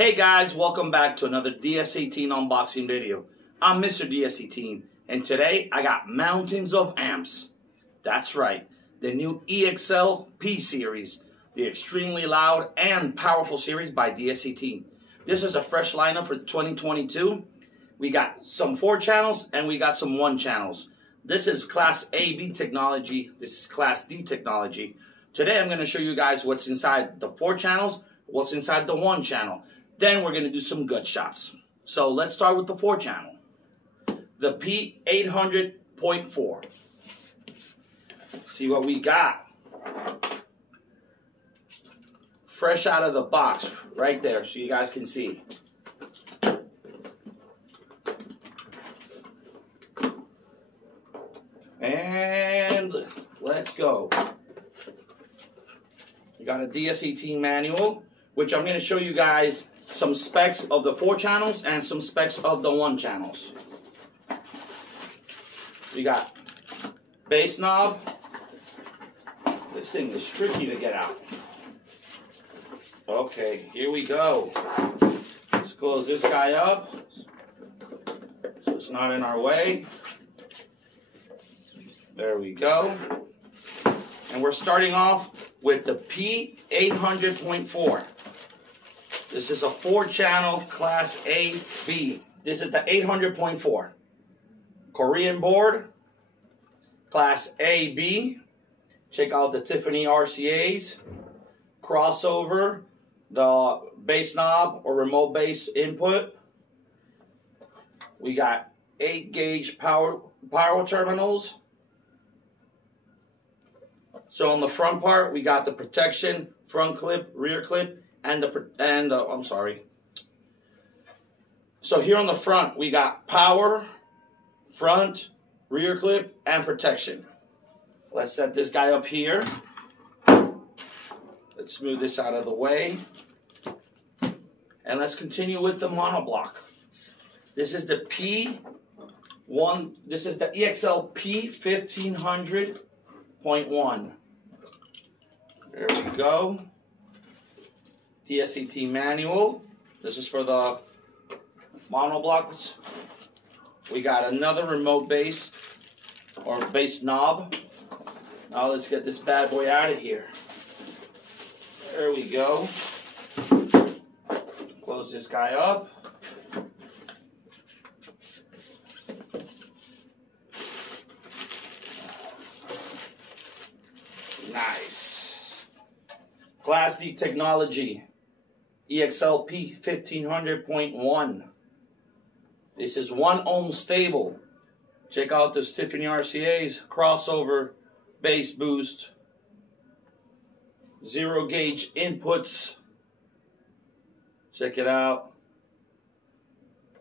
Hey guys, welcome back to another DS18 unboxing video. I'm Mr. DS18 and today I got mountains of amps. That's right, the new EXL-P series, the extremely loud and powerful series by DS18. This is a fresh lineup for 2022. We got some 4 channels and we got some 1 channels. This is Class AB technology, this is Class D technology. Today I'm going to show you guys what's inside the 4 channels, what's inside the 1 channel. Then we're going to do some gut shots. So let's start with the 4 channel. The P800.4. See what we got. Fresh out of the box, right there, so you guys can see. And let's go. You got a DS18 manual, which I'm going to show you guys some specs of the 4 channels and some specs of the 1 channels. We got bass knob. This thing is tricky to get out. Okay, here we go. Let's close this guy up so it's not in our way. There we go. And we're starting off with the P800.4. This is a 4-channel Class AB. This is the 800.4. Korean board, Class AB. Check out the Tiffany RCAs. Crossover, the bass knob or remote bass input. We got 8-gauge power terminals. So on the front part, we got the protection, front clip, rear clip, and I'm sorry. So here on the front, we got power, front, rear clip, and protection. Let's set this guy up here. Let's move this out of the way. And let's continue with the monoblock. This is the This is the EXL-P 1500.1. There we go. DS18 manual. This is for the monoblocks. We got another remote bass or bass knob. Now let's get this bad boy out of here. There we go. Close this guy up. Nice. Class D technology. EXL-P 1500.1. This is 1 ohm stable. Check out the Tiffany RCAs, crossover, bass boost, 0-gauge inputs. Check it out.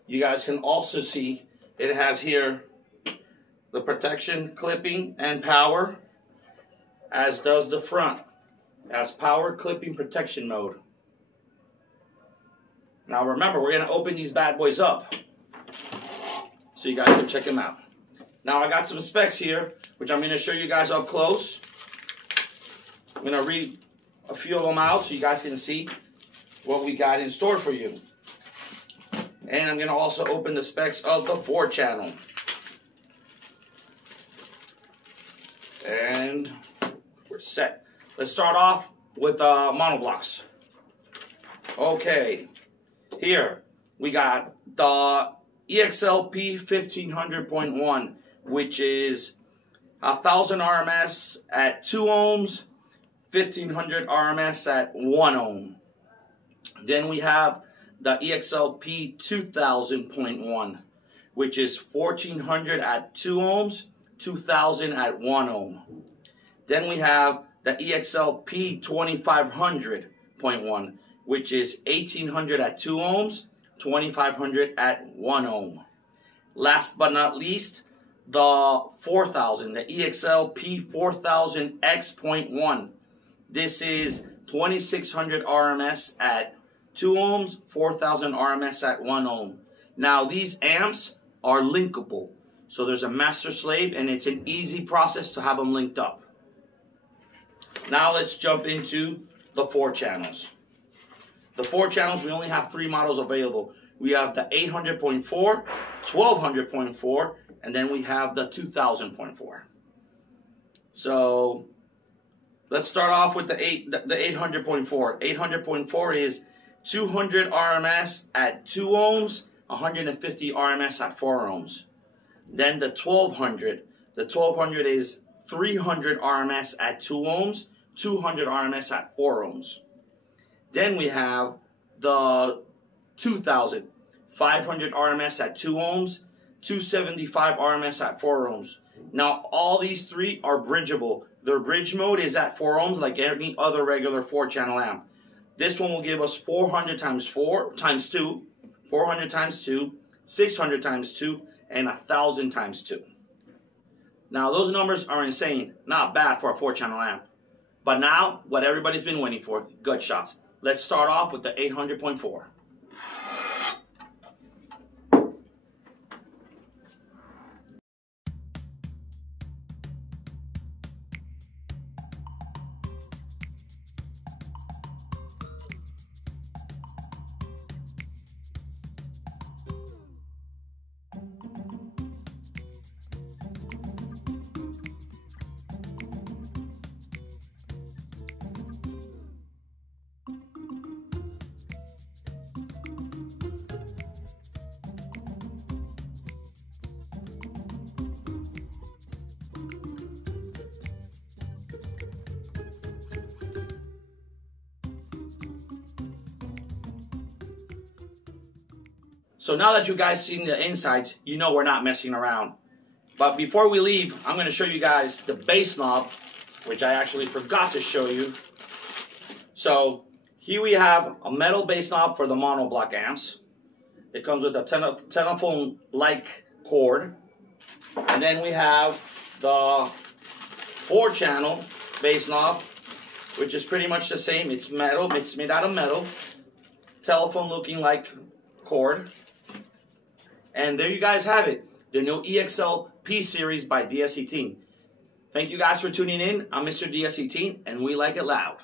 You guys can also see it has here the protection, clipping, and power, as does the front, as power, clipping, protection mode. Now remember, we're going to open these bad boys up so you guys can check them out. Now I got some specs here, which I'm going to show you guys up close. I'm going to read a few of them out so you guys can see what we got in store for you. And I'm going to also open the specs of the 4 channel. And we're set. Let's start off with monoblocks. Okay. Here, we got the EXL-P 1500.1, which is 1000 RMS at 2 ohms, 1500 RMS at 1 ohm. Then we have the EXL-P 2000.1, which is 1400 at 2 ohms, 2000 at 1 ohm. Then we have the EXL-P 2500.1, which is 1800 at 2 ohms, 2500 at 1 ohm. Last but not least, the 4000, the EXL-P 4000X.1. This is 2600 RMS at 2 ohms, 4000 RMS at 1 ohm. Now these amps are linkable. So there's a master slave and it's an easy process to have them linked up. Now let's jump into the 4 channels. The 4 channels, we only have 3 models available. We have the 800.4, 1200.4, and then we have the 2000.4. So let's start off with the 800.4. 800.4 is 200 RMS at 2 ohms, 150 RMS at 4 ohms. Then the 1200. The 1200 is 300 RMS at 2 ohms, 200 RMS at 4 ohms. Then we have the 2000, 500 RMS at 2 ohms, 275 RMS at 4 ohms. Now, all these 3 are bridgeable. Their bridge mode is at 4 ohms like any other regular 4-channel amp. This one will give us 400 times 4 times 2, 400 times 2, 600 times 2, and 1000 times 2. Now, those numbers are insane. Not bad for a 4-channel amp. But now, what everybody's been waiting for, gut shots. Let's start off with the 800.4. So now that you guys seen the insides, you know we're not messing around. But before we leave, I'm going to show you guys the bass knob, which I actually forgot to show you. So here we have a metal bass knob for the monoblock amps. It comes with a telephone-like cord. And then we have the 4-channel bass knob, which is pretty much the same. It's metal. It's made out of metal. Telephone-looking like cord. And there you guys have it, the new EXL-P series by DS18. Thank you guys for tuning in. I'm Mr. DS18, and we like it loud.